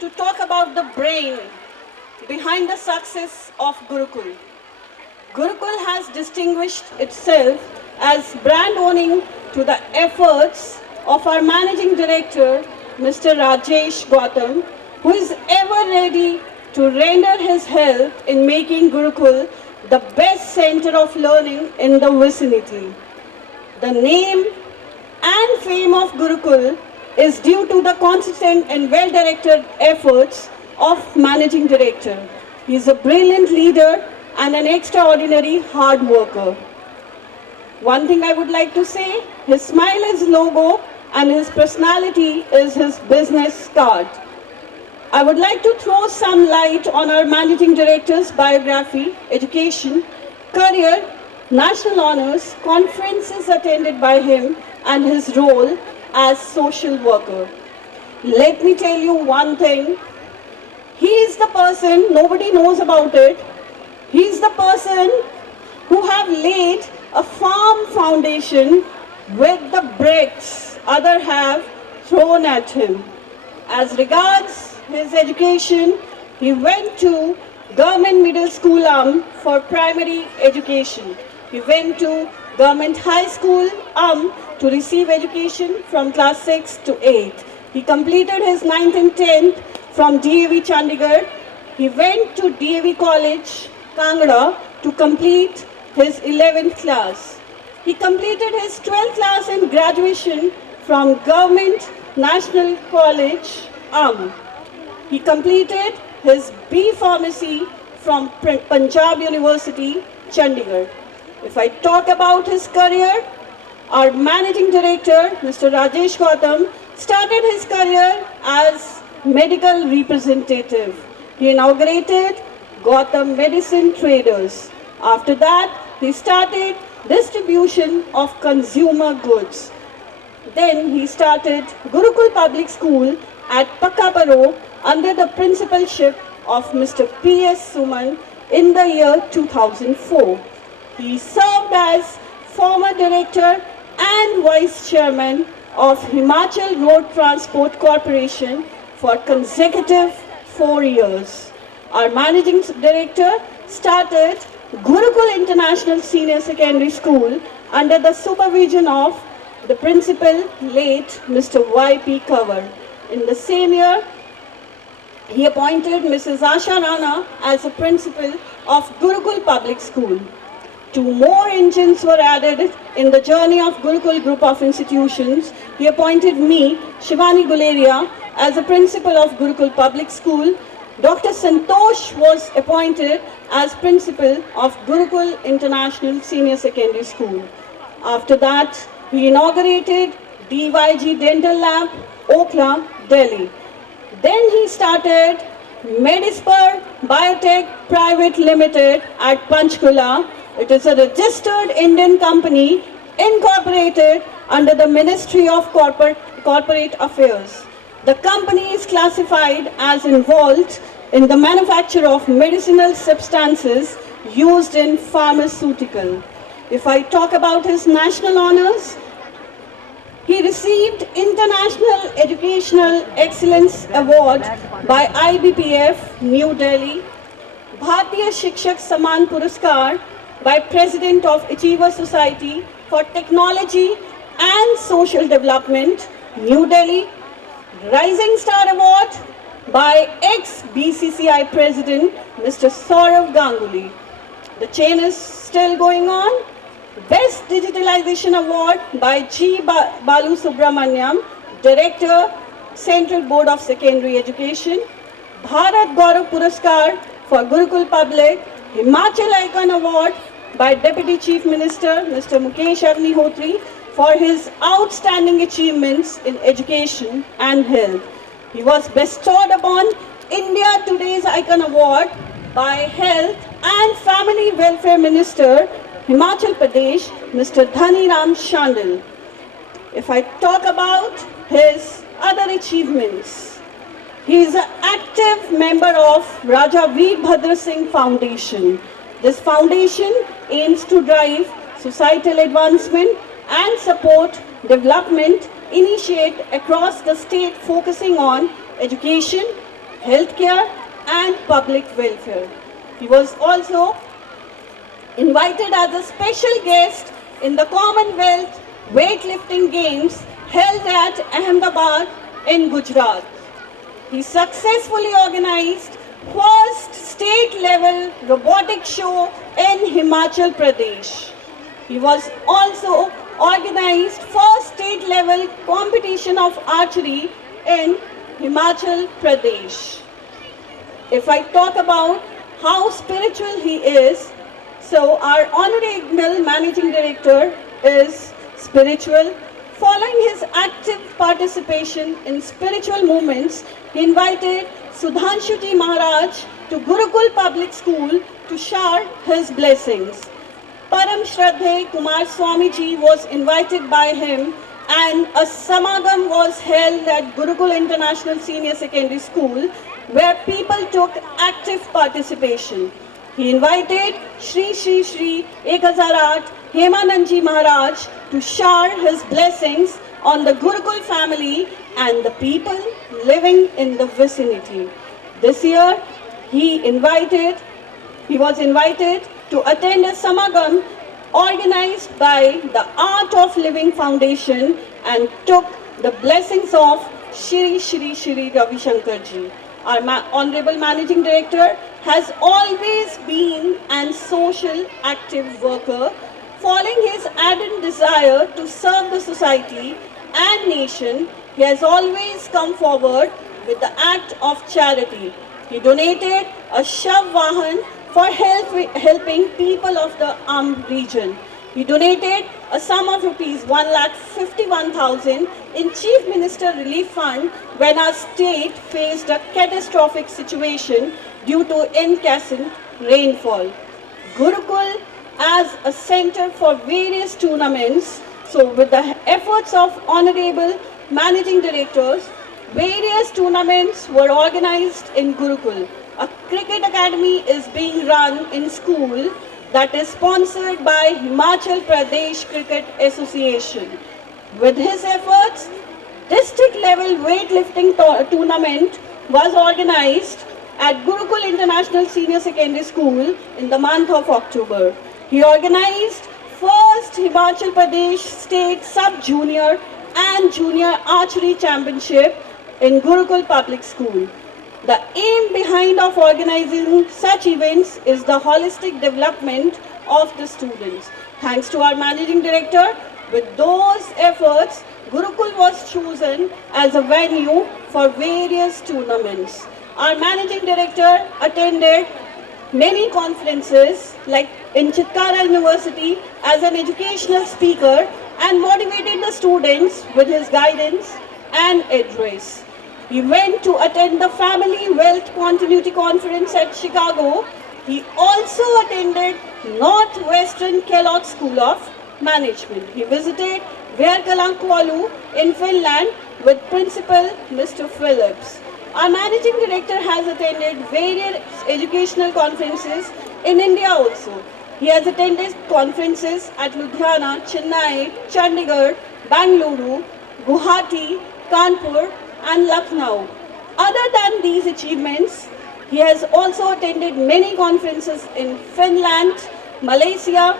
to talk about the brain behind the success of Gurukul. Gurukul has distinguished itself as brand owning to the efforts of our managing director, Mr. Rajesh Gautam, who is ever ready to render his help in making Gurukul the best center of learning in the vicinity. The name and fame of Gurukul is due to the consistent and well-directed efforts of managing director. He is a brilliant leader and an extraordinary hard worker. One thing I would like to say, his smile is logo and his personality is his business card. I would like to throw some light on our managing director's biography, education, career, national honors, conferences attended by him, and his role as social worker. Let me tell you one thing. He is the person, nobody knows about it, he is the person who have laid a firm foundation with the bricks others have thrown at him. As regards his education, he went to Government Middle School for primary education. He went to Government High School to receive education from class 6 to 8. He completed his 9th and 10th from DAV Chandigarh. He went to DAV College, Kangra to complete his 11th class. He completed his 12th class and graduation from Government National College, He completed his B Pharmacy from Punjab University, Chandigarh. If I talk about his career, our managing director, Mr. Rajesh Gautam, started his career as medical representative. He inaugurated Gautam Medicine Traders. After that, he started distribution of consumer goods. Then he started Gurukul Public School at Pakaparo under the principalship of Mr. P.S. Suman in the year 2004. He served as former director and vice chairman of Himachal Road Transport Corporation for consecutive 4 years. Our managing director started Gurukul International Senior Secondary School under the supervision of the principal, late Mr. Y.P. Kavar. In the same year, he appointed Mrs. Asha Rana as a principal of Gurukul Public School. 2 more engines were added in the journey of Gurukul Group of Institutions. He appointed me, Shivani Guleria, as a principal of Gurukul Public School. Dr. Santosh was appointed as principal of Gurukul International Senior Secondary School. After that, he inaugurated DYG Dental Lab, Okhla, Delhi. Then he started Medispur Biotech Private Limited at Panchkula. It is a registered Indian company incorporated under the Ministry of Corporate Affairs. The company is classified as involved in the manufacture of medicinal substances used in pharmaceutical. If I talk about his national honors, he received International Educational Excellence Award by IBPF, New Delhi, Bharatiya Shikshak Samman Puraskar by President of Achiever Society for Technology and Social Development, New Delhi, Rising Star Award by ex-BCCI President, Mr. Saurav Ganguly. The chain is still going on. Best Digitalization Award by G. Balu Subramaniam, Director, Central Board of Secondary Education. Bharat Gaurav Puraskar for Gurukul Public. Himachal Icon Award by Deputy Chief Minister, Mr. Mukesh Agnihotri, for his outstanding achievements in education and health. He was bestowed upon India Today's Icon Award by Health and Family Welfare Minister, Himachal Pradesh, Mr. Dhani Ram Shandil. If I talk about his other achievements, he is an active member of Raja Veerbhadra Singh Foundation. This foundation aims to drive societal advancement and support development initiated across the state, focusing on education, healthcare, and public welfare. He was also invited as a special guest in the Commonwealth Weightlifting Games held at Ahmedabad in Gujarat. He successfully organized first state-level robotic show in Himachal Pradesh. He was also organized first state-level competition of archery in Himachal Pradesh. If I talk about how spiritual he is, so our Honorable Managing Director is spiritual. Following his active participation in spiritual movements, he invited Sudhanshu Ji Maharaj to Gurukul Public School to share his blessings. Param Shraddhe Kumar Swami Ji was invited by him, and a samagam was held at Gurukul International Senior Secondary School where people took active participation. He invited Shri Shri Shri 1008 Hemanand Ji Maharaj to share his blessings on the Gurukul family and the people living in the vicinity. This year, he was invited to attend a samagam organized by the Art of Living Foundation and took the blessings of Shri Shri Shri Ravi Shankar Ji. Our Honorable Managing Director has always been an social active worker, following his ardent desire to serve the society and nation. He has always come forward with the act of charity. He donated a Shav Vahan for helping people of the region. He donated a sum of rupees 1,51,000 in Chief Minister Relief Fund when our state faced a catastrophic situation due to incessant rainfall. Gurukul as a center for various tournaments, so with the efforts of Honorable Managing Directors, various tournaments were organized in Gurukul. A cricket academy is being run in school that is sponsored by Himachal Pradesh Cricket Association. With his efforts, district level weightlifting tournament was organized at Gurukul International Senior Secondary School in the month of October. He organized first Himachal Pradesh State Sub-Junior and Junior Archery Championship in Gurukul Public School. The aim behind of organizing such events is the holistic development of the students. Thanks to our Managing Director, with those efforts, Gurukul was chosen as a venue for various tournaments. Our Managing Director attended many conferences like in Chitkara University as an educational speaker and motivated the students with his guidance and address. He went to attend the Family Wealth Continuity Conference at Chicago. He also attended Northwestern Kellogg School of Management. He visited Verkalankwalu in Finland with Principal Mr. Phillips. Our Managing Director has attended various educational conferences in India also. He has attended conferences at Ludhiana, Chennai, Chandigarh, Bangalore, Guwahati, Kanpur, and Lucknow. Other than these achievements, he has also attended many conferences in Finland, Malaysia,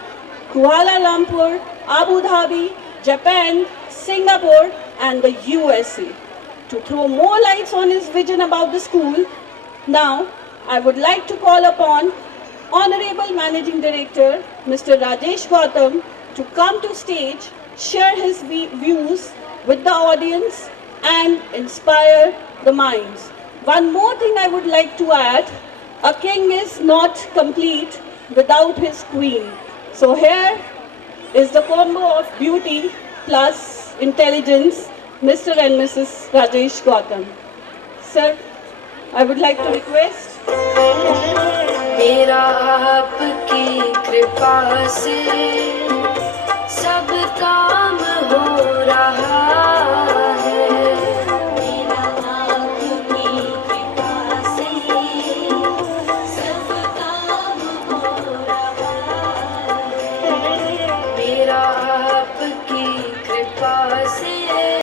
Kuala Lumpur, Abu Dhabi, Japan, Singapore, and the USA. To throw more lights on his vision about the school, now I would like to call upon Honorable Managing Director Mr. Rajesh Gautam to come to stage, share his views with the audience and inspire the minds. One more thing I would like to add, a king is not complete without his queen. So here is the combo of beauty plus intelligence, Mr. and Mrs. Rajesh Gautam. Sir, I would like to request. मेरा आपकी कृपा से सब काम